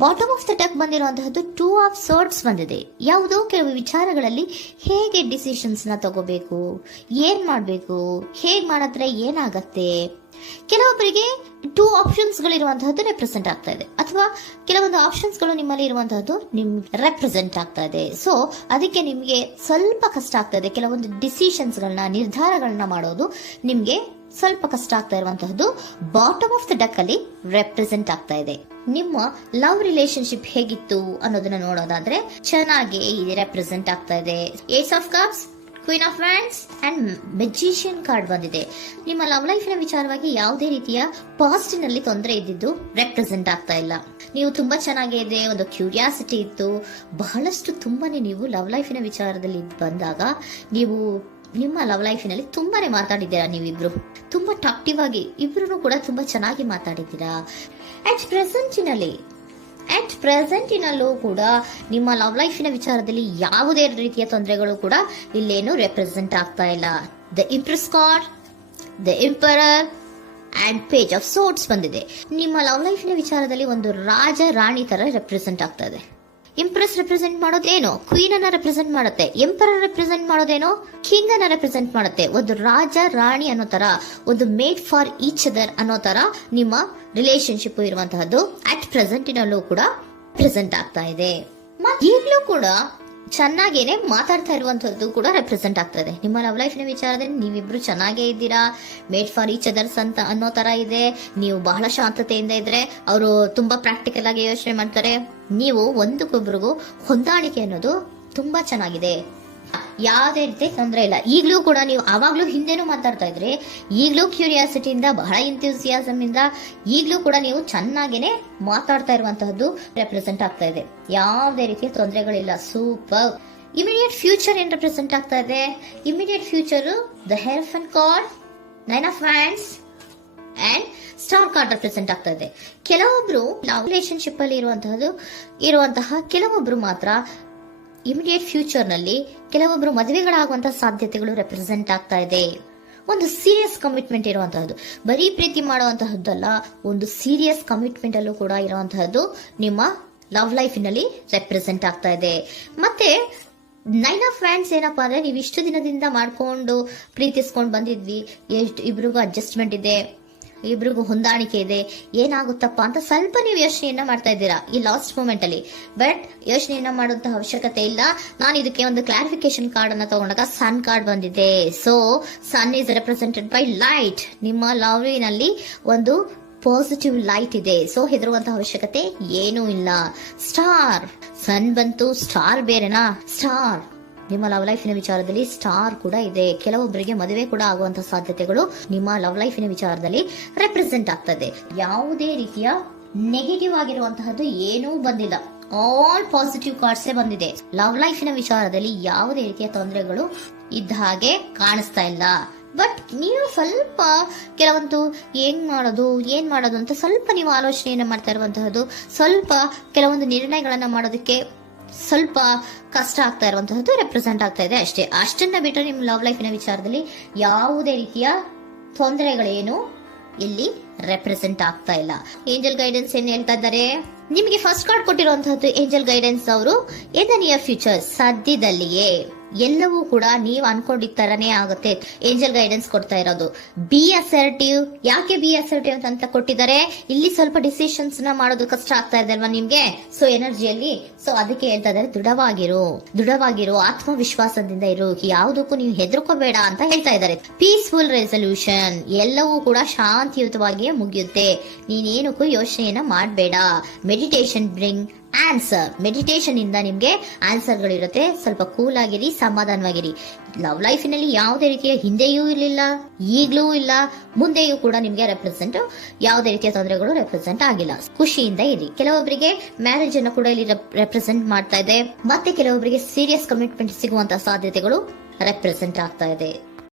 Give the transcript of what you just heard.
Bottom of the deck ಬಂದಿರುವಂತಹದ್ದು 2 of swords ಬಂದಿದೆ. ಯಾವುದೋ ಕೆಲವು ವಿಚಾರಗಳಲ್ಲಿ ಹೇಗೆ ಡಿಸಿಷನ್ಸ್ ನ ತಗೋಬೇಕು, ಏನ್ ಮಾಡ್ಬೇಕು, ಹೇಗ್ ಮಾಡಿದ್ರೆ ಏನಾಗತ್ತೆ. ಕೆಲವೊಬ್ಬರಿಗೆ 2 ಆಪ್ಷನ್ಸ್ ಗಳಿರುವಂತಹದ್ದು ರೆಪ್ರೆಸೆಂಟ್ ಆಗ್ತಾ ಇದೆ, ಅಥವಾ ಕೆಲವೊಂದು ಆಪ್ಷನ್ಸ್ ಗಳು ನಿಮ್ಮಲ್ಲಿ ಇರುವಂತಹದ್ದು ನಿಮ್ಗೆ ರೆಪ್ರೆಸೆಂಟ್ ಆಗ್ತಾ ಇದೆ. ಸೊ ಅದಕ್ಕೆ ನಿಮ್ಗೆ ಸ್ವಲ್ಪ ಕಷ್ಟ ಆಗ್ತಾ ಇದೆ. ಕೆಲವೊಂದು ಡಿಸಿಷನ್ಸ್ ಗಳನ್ನ, ನಿರ್ಧಾರಗಳನ್ನ ಮಾಡೋದು ನಿಮ್ಗೆ ಸ್ವಲ್ಪ ಕಷ್ಟ ಆಗ್ತಾ ಇರುವಂತಹದ್ದು ಬಾಟಮ್ ಆಫ್ ದ ಡೆಕ್ ಅಲ್ಲಿ ರೆಪ್ರೆಸೆಂಟ್ ಆಗ್ತಾ ಇದೆ. ನಿಮ್ಮ ಲವ್ ರಿಲೇಶನ್ಶಿಪ್ ಹೇಗಿತ್ತು ಅನ್ನೋದನ್ನ ನೋಡೋದಾದ್ರೆ ಚೆನ್ನಾಗಿ ರೆಪ್ರೆಸೆಂಟ್ ಆಗ್ತಾ ಇದೆ. Ace of cups, queen of wands and magician card ಬಂದಿದೆ. ನಿಮ್ಮ ಲವ್ ಲೈಫ್ ನ ವಿಚಾರವಾಗಿ ಯಾವುದೇ ರೀತಿಯ ಪಾಸ್ಟ್ ನಲ್ಲಿ ತೊಂದರೆ ಇದ್ದಿದ್ದು ರೆಪ್ರೆಸೆಂಟ್ ಆಗ್ತಾ ಇಲ್ಲ. ನೀವು ತುಂಬಾ ಚೆನ್ನಾಗಿದೆ, ಒಂದು ಕ್ಯೂರಿಯಾಸಿಟಿ ಇತ್ತು, ಬಹಳಷ್ಟು ತುಂಬಾನೇ ನೀವು ಲವ್ ಲೈಫಿನ ವಿಚಾರದಲ್ಲಿ ಬಂದಾಗ ನೀವು ನಿಮ್ಮ ಲವ್ ಲೈಫಿನಲ್ಲಿ ತುಂಬಾನೇ ಮಾತಾಡಿದ್ದೀರಾ. ನೀವಿಬ್ರು ತುಂಬಾ ಟಾಕ್ಟಿವ್ ಆಗಿ ಇಬ್ರು ಕೂಡ ತುಂಬಾ ಚೆನ್ನಾಗಿ ಮಾತಾಡಿದ್ದೀರಾ. ಅಟ್ ಪ್ರೆಸೆಂಟಿನಲ್ಲೂ ಕೂಡ ನಿಮ್ಮ ಲವ್ ಲೈಫಿನ ವಿಚಾರದಲ್ಲಿ ಯಾವುದೇ ರೀತಿಯ ತೊಂದರೆಗಳು ಕೂಡ ಇಲ್ಲೇನು ರೆಪ್ರೆಸೆಂಟ್ ಆಗ್ತಾ ಇಲ್ಲ. The empress card, the emperor and page of swords ಬಂದಿದೆ. ನಿಮ್ಮ ಲವ್ ಲೈಫಿನ ವಿಚಾರದಲ್ಲಿ ಒಂದು ರಾಜ ರಾಣಿ ತರ ರೆಪ್ರೆಸೆಂಟ್ ಆಗ್ತಾ ಇದೆ. ಇಂಪ್ರೆಸ್ ರೆಪ್ರೆಸೆಂಟ್ ಮಾಡೋದೇನೋ ಕ್ವೀನ್ ಅನ್ನ ರೆಪ್ರೆಸೆಂಟ್ ಮಾಡುತ್ತೆ, ಎಂಪರರ್ ರೆಪ್ರೆಸೆಂಟ್ ಮಾಡೋದೇನೋ ಕಿಂಗ್ ಅನ್ನ ರೆಪ್ರೆಸೆಂಟ್ ಮಾಡುತ್ತೆ. ಒಂದು ರಾಜ ರಾಣಿ ಅನ್ನೋ ತರ, ಒಂದು ಮೇಡ್ ಫಾರ್ ಈಚ್ ಅದರ್ ಅನ್ನೋ ತರ ನಿಮ್ಮ ರಿಲೇಶನ್ಶಿಪ್ ಇರುವಂತಹದ್ದು ಅಟ್ ಪ್ರೆಸೆಂಟಿನಲ್ಲೂ ಕೂಡ ಪ್ರೆಸೆಂಟ್ ಆಗ್ತಾ ಇದೆ. ಈಗಲೂ ಕೂಡ ಚೆನ್ನಾಗೇನೆ ಮಾತಾಡ್ತಾ ಇರುವಂತದ್ದು ಕೂಡ ರೆಪ್ರೆಸೆಂಟ್ ಆಗ್ತಾ ಇದೆ. ನಿಮ್ಮ ಲವ್ ಲೈಫ್ ನ ವಿಚಾರದಲ್ಲಿ ನೀವಿಬ್ರು ಚೆನ್ನಾಗೇ ಇದ್ದೀರಾ, ಮೇಡ್ ಫಾರ್ ಈಚ್ ಅದರ್ಸ್ ಅಂತ ಅನ್ನೋ ತರ ಇದೆ. ನೀವು ಬಹಳ ಶಾಂತತೆಯಿಂದ ಇದ್ರೆ ಅವರು ತುಂಬಾ ಪ್ರಾಕ್ಟಿಕಲ್ ಆಗಿ ಯೋಚನೆ ಮಾಡ್ತಾರೆ. ನೀವು ಒಂದಕ್ಕೊಬ್ರಿಗೂ ಹೊಂದಾಣಿಕೆ ಅನ್ನೋದು ತುಂಬಾ ಚೆನ್ನಾಗಿದೆ, ಯಾವುದೇ ರೀತಿ ತೊಂದರೆ ಇಲ್ಲ. ಈಗಲೂ ಕೂಡ ನೀವು ಆವಾಗ್ಲೂ ಹಿಂದೆನೂ ಮಾತಾಡ್ತಾ ಇದ್ರಿ, ಈಗಲೂ ಕ್ಯೂರಿಯಾಸಿಟಿಯಿಂದ, ಬಹಳ ಇಂಥ್ಯೂಸಿಯಾಸಮ್ ಇಂದ ಈಗಲೂ ಕೂಡ ನೀವು ಚೆನ್ನಾಗೇನೆ ಮಾತಾಡ್ತಾ ಇರುವಂತಹದ್ದು ರೆಪ್ರೆಸೆಂಟ್ ಆಗ್ತಾ ಇದೆ. ಯಾವುದೇ ರೀತಿಯ ತೊಂದರೆಗಳಿಲ್ಲ, ಸೂಪರ್. ಇಮಿಡಿಯೇಟ್ ಫ್ಯೂಚರ್ ಏನ್ ರೆಪ್ರೆಸೆಂಟ್ ಆಗ್ತಾ ಇದೆ? Immediate future the hierophant card, 9 of wands and star card represent ಆಗ್ತಾ ಇದೆ. ಕೆಲವೊಬ್ರು ಲವ್ ರಿಲೇಶನ್ಶಿಪ್ ಅಲ್ಲಿ ಇರುವಂತಹ ಕೆಲವೊಬ್ರು ಮಾತ್ರ ಇಮಿಡಿಯೇಟ್ ಫ್ಯೂಚರ್ ನಲ್ಲಿ ಕೆಲವೊಬ್ರು ಮದುವೆಗಳಾಗುವಂತಹ ಸಾಧ್ಯತೆಗಳು ರೆಪ್ರೆಸೆಂಟ್ ಆಗ್ತಾ ಇದೆ. ಒಂದು ಸೀರಿಯಸ್ ಕಮಿಟ್ಮೆಂಟ್ ಇರುವಂತಹದ್ದು, ಬರೀ ಪ್ರೀತಿ ಮಾಡುವಂತಹದ್ದಲ್ಲ, ಒಂದು ಸೀರಿಯಸ್ ಕಮಿಟ್ಮೆಂಟ್ ಅಲ್ಲೂ ಕೂಡ ಇರುವಂತಹದ್ದು ನಿಮ್ಮ ಲವ್ ಲೈಫಿನಲ್ಲಿ ರೆಪ್ರೆಸೆಂಟ್ ಆಗ್ತಾ ಇದೆ. ಮತ್ತೆ 9 ಆಫ್ ಹ್ಯಾಂಡ್ಸ್ ಏನಪ್ಪಾ ಅಂದ್ರೆ, ನೀವು ಇಷ್ಟು ದಿನದಿಂದ ಮಾಡ್ಕೊಂಡು ಪ್ರೀತಿಸ್ಕೊಂಡು ಬಂದಿದ್ವಿ, ಇಬ್ರಿಗೂ ಅಡ್ಜಸ್ಟ್ಮೆಂಟ್ ಇದೆ, ಇಬ್ರಿಗೂ ಹೊಂದಾಣಿಕೆ ಇದೆ, ಏನಾಗುತ್ತಪ್ಪ ಅಂತ ಸ್ವಲ್ಪ ನೀವು ಯೋಚನೆಯನ್ನ ಮಾಡ್ತಾ ಇದ್ದೀರಾ ಈ ಲಾಸ್ಟ್ ಮೂಮೆಂಟ್ ಅಲ್ಲಿ. ಬಟ್ ಯೋಚನೆಯನ್ನ ಮಾಡುವಂತಹ ಅವಶ್ಯಕತೆ ಇಲ್ಲ. ನಾನು ಇದಕ್ಕೆ ಒಂದು ಕ್ಲಾರಿಫಿಕೇಶನ್ ಕಾರ್ಡ್ ಅನ್ನ ತಗೊಂಡಾಗ ಸನ್ ಕಾರ್ಡ್ ಬಂದಿದೆ. So sun is represented by light. ನಿಮ್ಮ ಲವ್ನಲ್ಲಿ ಒಂದು ಪಾಸಿಟಿವ್ ಲೈಟ್ ಇದೆ. ಸೊ ಹೆದರುವಂತಹ ಅವಶ್ಯಕತೆ ಏನೂ ಇಲ್ಲ. ಸ್ಟಾರ್, ಸನ್ ಬಂತು, ಸ್ಟಾರ್ ಬೇರೆನಾ? ಸ್ಟಾರ್ ನಿಮ್ಮ ಲವ್ ಲೈಫಿನ ವಿಚಾರದಲ್ಲಿ ಸ್ಟಾರ್ ಕೂಡ ಇದೆ. ಕೆಲವೊಬ್ಬರಿಗೆ ಮದುವೆ ಕೂಡ ಆಗುವಂತಹ ಸಾಧ್ಯತೆಗಳು ನಿಮ್ಮ ಲವ್ ಲೈಫಿನ ವಿಚಾರದಲ್ಲಿ ರೆಪ್ರೆಸೆಂಟ್ ಆಗ್ತದೆ. ಯಾವುದೇ ರೀತಿಯ ನೆಗೆಟಿವ್ ಆಗಿರುವಂತಹದ್ದು ಏನೂ ಬಂದಿಲ್ಲ, ಆಲ್ ಪಾಸಿಟಿವ್ ಕಾರ್ಡ್ಸ್ ಬಂದಿದೆ. ಲವ್ ಲೈಫಿನ ವಿಚಾರದಲ್ಲಿ ಯಾವುದೇ ರೀತಿಯ ತೊಂದರೆಗಳು ಇದ್ದ ಹಾಗೆ ಕಾಣಿಸ್ತಾ ಇಲ್ಲ. ಬಟ್ ನೀವು ಸ್ವಲ್ಪ ಕೆಲವೊಂದು ಏನ್ ಮಾಡೋದು ಅಂತ ಸ್ವಲ್ಪ ನೀವು ಆಲೋಚನೆಯನ್ನ ಮಾಡ್ತಾ ಇರುವಂತಹದ್ದು, ಸ್ವಲ್ಪ ಕೆಲವೊಂದು ನಿರ್ಣಯಗಳನ್ನ ಮಾಡೋದಕ್ಕೆ ಸ್ವಲ್ಪ ಕಷ್ಟ ಆಗ್ತಾ ಇರುವಂತಹದ್ದು ರೆಪ್ರೆಸೆಂಟ್ ಆಗ್ತಾ ಇದೆ ಅಷ್ಟೇ. ಅಷ್ಟನ್ನ ಬಿಟ್ಟರೆ ನಿಮ್ಮ ಲವ್ ಲೈಫಿನ ವಿಚಾರದಲ್ಲಿ ಯಾವುದೇ ರೀತಿಯ ತೊಂದರೆಗಳೇನು ಇಲ್ಲಿ ರೆಪ್ರೆಸೆಂಟ್ ಆಗ್ತಾ ಇಲ್ಲ. ಏಂಜಲ್ ಗೈಡೆನ್ಸ್ ಏನ್ ಹೇಳ್ತಾ ಇದ್ದಾರೆ? ನಿಮಗೆ ಫಸ್ಟ್ ಕಾರ್ಡ್ ಕೊಟ್ಟಿರುವಂತಹದ್ದು ಏಂಜಲ್ ಗೈಡೆನ್ಸ್ ಅವರು ಇನ್ ದ ನಿಯರ್ ಫ್ಯೂಚರ್, ಸದ್ಯದಲ್ಲಿಯೇ ಎಲ್ಲವೂ ಕೂಡ ನೀವು ಅನ್ಕೊಂಡಿದ್ದ ತರನೇ ಆಗುತ್ತೆ. ಏಂಜಲ್ ಗೈಡೆನ್ಸ್ ಕೊಡ್ತಾ ಇರೋದು ಬಿ ಅಸರ್ಟಿವ್. ಯಾಕೆ ಬಿ ಅಸರ್ಟಿವ್ ಅಂತ ಕೊಟ್ಟಿದ್ದಾರೆ? ಇಲ್ಲಿ ಸ್ವಲ್ಪ ಡಿಸಿಷನ್ಸ್ ನ ಮಾಡೋದು ಕಷ್ಟ ಆಗ್ತಾ ಇದೆ ಅಲ್ವಾ ನಿಮ್ಗೆ, ಸೊ ಎನರ್ಜಿಯಲ್ಲಿ. ಸೊ ಅದಕ್ಕೆ ಹೇಳ್ತಾ ಇದ್ದಾರೆ ದೃಢವಾಗಿರು, ಆತ್ಮವಿಶ್ವಾಸದಿಂದ ಇರು, ಯಾವುದಕ್ಕೂ ನೀವು ಹೆದರ್ಕೋಬೇಡ ಅಂತ ಹೇಳ್ತಾ ಇದ್ದಾರೆ. ಪೀಸ್ಫುಲ್ ರೆಸಲ್ಯೂಷನ್, ಎಲ್ಲವೂ ಕೂಡ ಶಾಂತಿಯುತವಾಗಿಯೇ ಮುಗಿಯುತ್ತೆ, ನೀನೇನಕ್ಕೂ ಯೋಚನೆಯನ್ನ ಮಾಡಬೇಡ. ಮೆಡಿಟೇಷನ್ ಬ್ರಿಂಗ್ ಆನ್ಸರ್, ಮೆಡಿಟೇಷನ್ ಇಂದ ನಿಮ್ಗೆ ಆನ್ಸರ್ ಗಳಿರುತ್ತೆ. ಸ್ವಲ್ಪ ಕೂಲ್ ಆಗಿರಿ, ಸಮಾಧಾನವಾಗಿರಿ. ಲವ್ ಲೈಫಿನಲ್ಲಿ ಯಾವುದೇ ರೀತಿಯ ಹಿಂದೆಯೂ ಇರಲಿಲ್ಲ, ಈಗಲೂ ಇಲ್ಲ, ಮುಂದೆಯೂ ಕೂಡ ನಿಮ್ಗೆ ಯಾವುದೇ ರೀತಿಯ ತೊಂದರೆಗಳು ರೆಪ್ರೆಸೆಂಟ್ ಆಗಿಲ್ಲ. ಖುಷಿಯಿಂದ ಇರಿ. ಕೆಲವೊಬ್ಬರಿಗೆ ಮ್ಯಾರೇಜ್ ಅನ್ನು ಕೂಡ ಇಲ್ಲಿ ರೆಪ್ರೆಸೆಂಟ್ ಮಾಡ್ತಾ ಇದೆ. ಮತ್ತೆ ಕೆಲವೊಬ್ಬರಿಗೆ ಸೀರಿಯಸ್ ಕಮಿಟ್ಮೆಂಟ್ ಸಿಗುವಂತಹ ಸಾಧ್ಯತೆಗಳು ರೆಪ್ರೆಸೆಂಟ್ ಆಗ್ತಾ ಇದೆ.